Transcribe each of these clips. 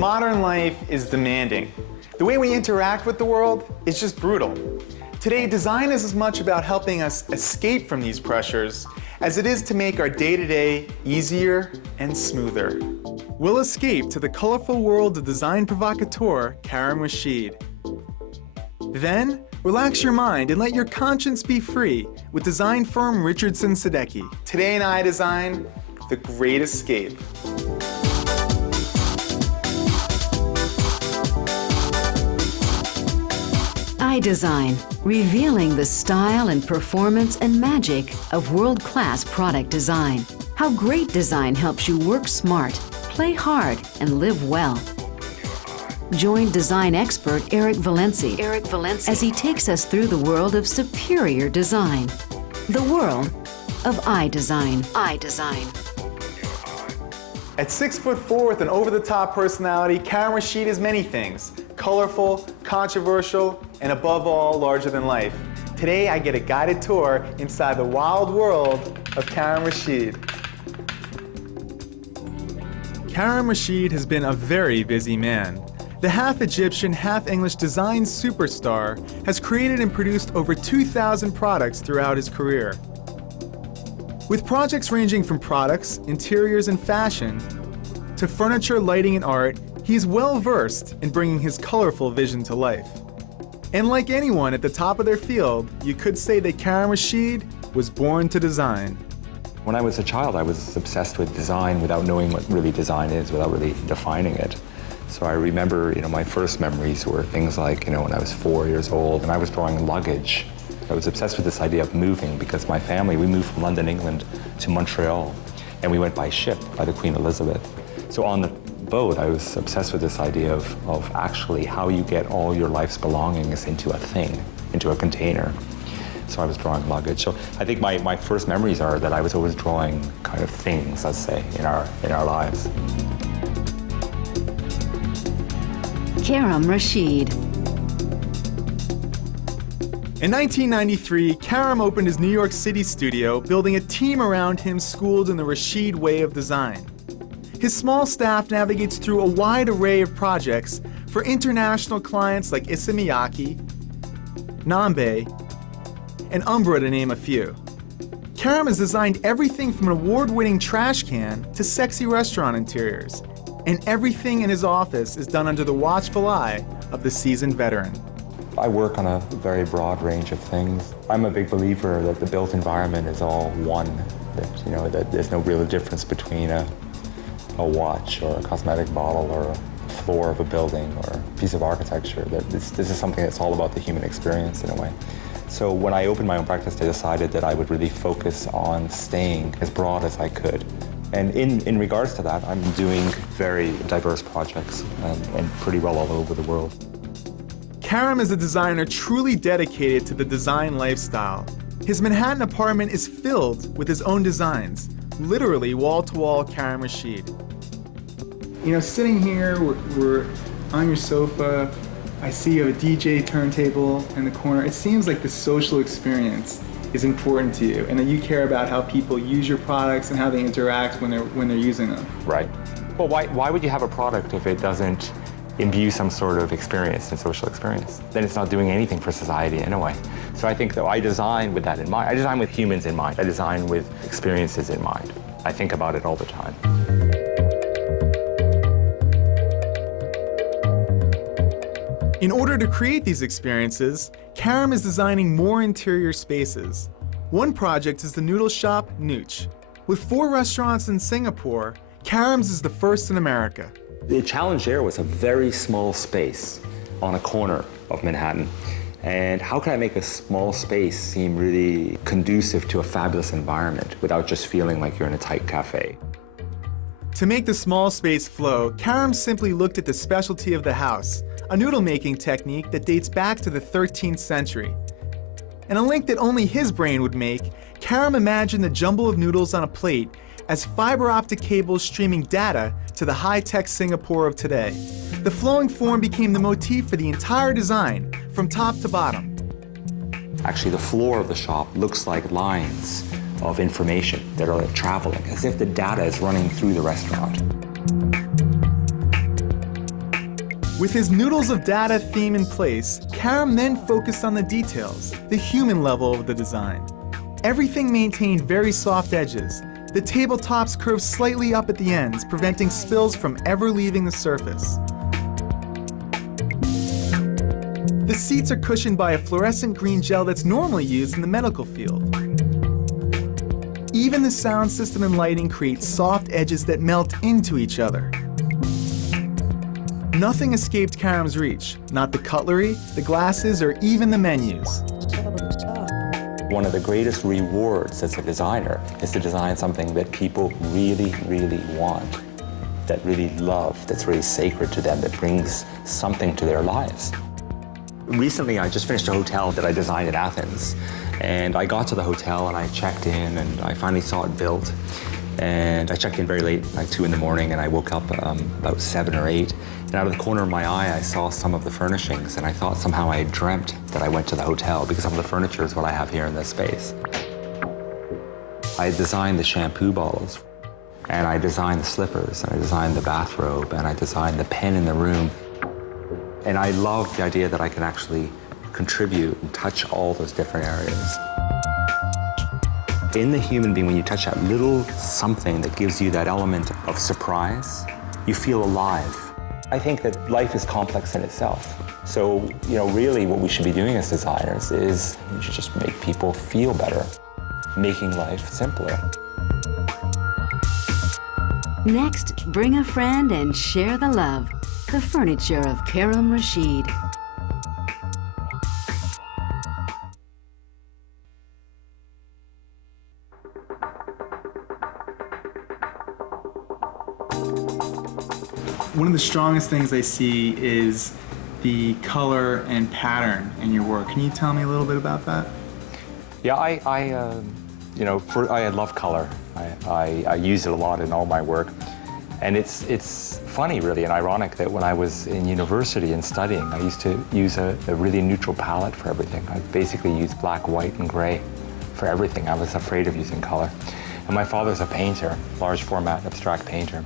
Modern life is demanding. The way we interact with the world is just brutal. Today, design is as much about helping us escape from these pressures as it is to make our day-to-day easier and smoother. We'll escape to the colorful world of design provocateur Karim Rashid. Then, relax your mind and let your conscience be free with design firm Richardson Sadecki. Today in iDesign, the great escape. iDesign, revealing the style and performance and magic of world-class product design. How great design helps you work smart, play hard, and live well. Join design expert Eric Valenci as he takes us through the world of superior design. The world of iDesign. At 6'4" with an over-the-top personality, Karim Rashid is many things. Colorful, controversial, and above all, larger than life. Today, I get a guided tour inside the wild world of Karim Rashid. Karim Rashid has been a very busy man. The half-Egyptian, half-English design superstar has created and produced over 2,000 products throughout his career. With projects ranging from products, interiors, and fashion, to furniture, lighting, and art, he's well-versed in bringing his colorful vision to life. And like anyone at the top of their field, you could say that Karim Rashid was born to design. When I was a child, I was obsessed with design without knowing what really design is, without really defining it. So I remember, my first memories were things like, when I was 4 years old and I was drawing luggage. I was obsessed with this idea of moving because my family, we moved from London, England to Montreal, and we went by ship, by the Queen Elizabeth. So on the boat, I was obsessed with this idea of actually how you get all your life's belongings into a thing, into a container. So I was drawing luggage. So I think my first memories are that I was always drawing kind of things, let's say, in our lives. Karim Rashid. In 1993, Karim opened his New York City studio, building a team around him schooled in the Rashid way of design. His small staff navigates through a wide array of projects for international clients like Issa Miyake, Nambe, and Umbra, to name a few. Karim has designed everything from an award-winning trash can to sexy restaurant interiors, and everything in his office is done under the watchful eye of the seasoned veteran. I work on a very broad range of things. I'm a big believer that the built environment is all one, that there's no real difference between a watch or a cosmetic bottle or a floor of a building or a piece of architecture. That this is something that's all about the human experience in a way. So when I opened my own practice, I decided that I would really focus on staying as broad as I could. And in regards to that, I'm doing very diverse projects and pretty well all over the world. Karim is a designer truly dedicated to the design lifestyle. His Manhattan apartment is filled with his own designs, literally wall-to-wall Karim Rashid. Sitting here, we're on your sofa. I see you have a DJ turntable in the corner. It seems like the social experience is important to you and that you care about how people use your products and how they interact when they're using them. Right. Well, why would you have a product if it doesn't imbue some sort of experience and social experience? Then it's not doing anything for society in a way. So I think that I design with that in mind. I design with humans in mind. I design with experiences in mind. I think about it all the time. In order to create these experiences, Karim is designing more interior spaces. One project is the noodle shop Nooch. With 4 restaurants in Singapore, Karim's is the first in America. The challenge there was a very small space on a corner of Manhattan. And how can I make a small space seem really conducive to a fabulous environment without just feeling like you're in a tight cafe? To make the small space flow, Karim simply looked at the specialty of the house, a noodle-making technique that dates back to the 13th century. In a link that only his brain would make, Karim imagined the jumble of noodles on a plate as fiber optic cables streaming data to the high-tech Singapore of today. The flowing form became the motif for the entire design, from top to bottom. Actually, the floor of the shop looks like lines of information that are traveling, as if the data is running through the restaurant. With his noodles of data theme in place, Karim then focused on the details, the human level of the design. Everything maintained very soft edges. The tabletops curved slightly up at the ends, preventing spills from ever leaving the surface. The seats are cushioned by a fluorescent green gel that's normally used in the medical field. Even the sound system and lighting create soft edges that melt into each other. Nothing escaped Karim's reach, not the cutlery, the glasses, or even the menus. One of the greatest rewards as a designer is to design something that people really, really want, that really love, that's really sacred to them, that brings something to their lives. Recently, I just finished a hotel that I designed in Athens, and I got to the hotel and I checked in and I finally saw it built. And I checked in very late, like 2 in the morning, and I woke up about 7 or 8. And out of the corner of my eye, I saw some of the furnishings, and I thought somehow I had dreamt that I went to the hotel because some of the furniture is what I have here in this space. I designed the shampoo bottles, and I designed the slippers, and I designed the bathrobe, and I designed the pen in the room. And I love the idea that I can actually contribute and touch all those different areas. In the human being, when you touch that little something that gives you that element of surprise, you feel alive. I think that life is complex in itself. So, really what we should be doing as designers is we should just make people feel better, making life simpler. Next, bring a friend and share the love. The furniture of Karim Rashid. One of the strongest things I see is the color and pattern in your work. Can you tell me a little bit about that? Yeah, I love color. I use it a lot in all my work. And it's funny, really, and ironic that when I was in university and studying, I used to use a really neutral palette for everything. I basically used black, white, and gray for everything. I was afraid of using color. And my father's a painter, large format abstract painter.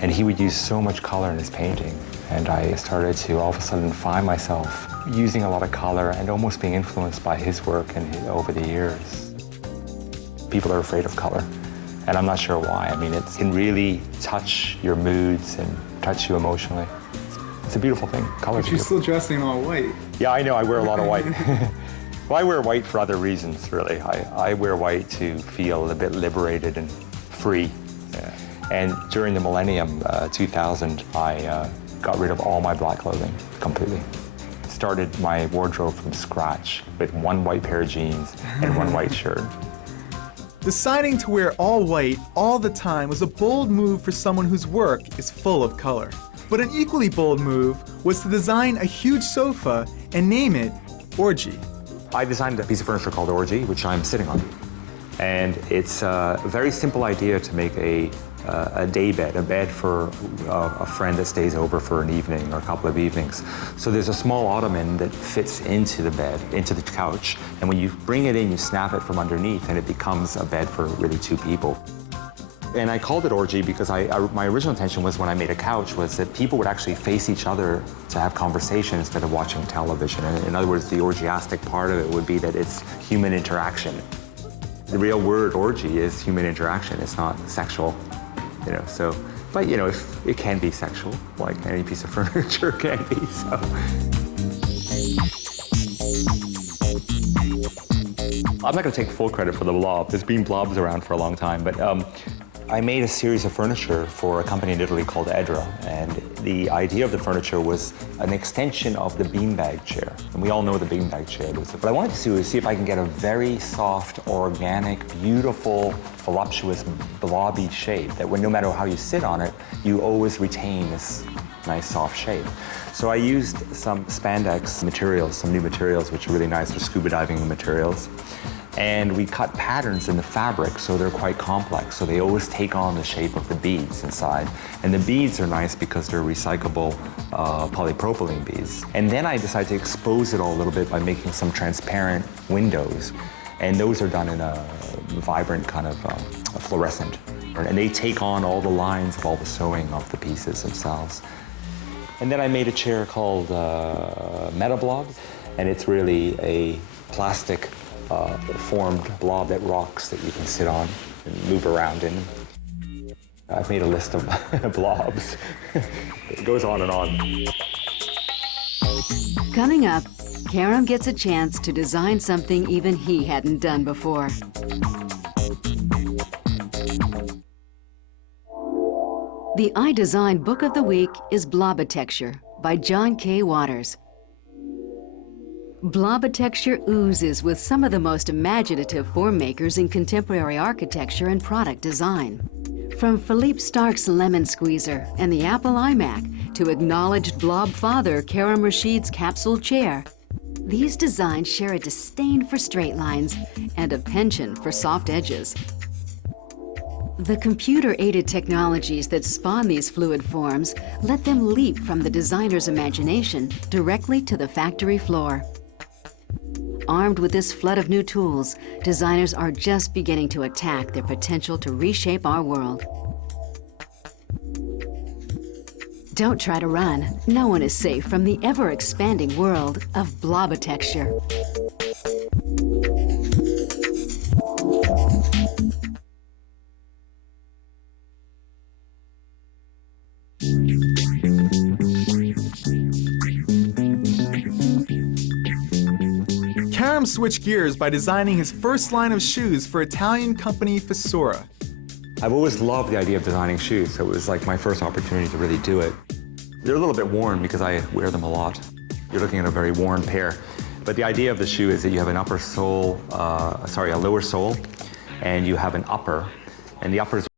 And he would use so much color in his painting. And I started to all of a sudden find myself using a lot of color and almost being influenced by his work over the years. People are afraid of color. And I'm not sure why. I mean, it can really touch your moods and touch you emotionally. It's a beautiful thing. Color's But you're still dressing all white. Yeah, I know. I wear a lot of white. Well, I wear white for other reasons, really. I wear white to feel a bit liberated and free. Yeah. And during the millennium, 2000, I got rid of all my black clothing completely. Started my wardrobe from scratch with one white pair of jeans and one white shirt. Deciding to wear all white all the time was a bold move for someone whose work is full of color. But an equally bold move was to design a huge sofa and name it Orgy. I designed a piece of furniture called Orgy, which I'm sitting on. And it's a very simple idea to make a day bed, a bed for a friend that stays over for an evening or a couple of evenings. So there's a small ottoman that fits into the bed, into the couch, and when you bring it in, you snap it from underneath, and it becomes a bed for really 2 people. And I called it Orgy because my original intention was when I made a couch was that people would actually face each other to have conversation instead of watching television. And in other words, the orgiastic part of it would be that it's human interaction. The real word orgy is human interaction. It's not sexual, so. But, if it can be sexual, like any piece of furniture can be, so. I'm not going to take full credit for the blob. There's been blobs around for a long time, but I made a series of furniture for a company in Italy called Edra, and the idea of the furniture was an extension of the beanbag chair. And we all know the beanbag chair. What I wanted to do is see if I can get a very soft, organic, beautiful, voluptuous, blobby shape that no matter how you sit on it, you always retain this nice, soft shape. So I used some spandex materials, some new materials, which are really nice for scuba diving materials. And we cut patterns in the fabric, so they're quite complex. So they always take on the shape of the beads inside. And the beads are nice because they're recyclable polypropylene beads. And then I decided to expose it all a little bit by making some transparent windows. And those are done in a vibrant kind of fluorescent. And they take on all the lines of all the sewing of the pieces themselves. And then I made a chair called Meta Blob, and it's really a plastic formed blob that rocks that you can sit on and move around in. I've made a list of blobs. It goes on and on. Coming up, Karim gets a chance to design something even he hadn't done before. The iDesign Book of the Week is Blobitecture by John K. Waters. Blobitecture oozes with some of the most imaginative form makers in contemporary architecture and product design. From Philippe Starck's Lemon Squeezer and the Apple iMac to acknowledged blob father Karim Rashid's capsule chair, these designs share a disdain for straight lines and a penchant for soft edges. The computer-aided technologies that spawn these fluid forms let them leap from the designer's imagination directly to the factory floor. Armed with this flood of new tools, designers are just beginning to attack their potential to reshape our world. Don't try to run. No one is safe from the ever-expanding world of blobitecture. Karim switched gears by designing his first line of shoes for Italian company Fissura. I've always loved the idea of designing shoes, so it was like my first opportunity to really do it. They're a little bit worn because I wear them a lot. You're looking at a very worn pair. But the idea of the shoe is that you have an upper sole, a lower sole, and you have an upper, and the upper is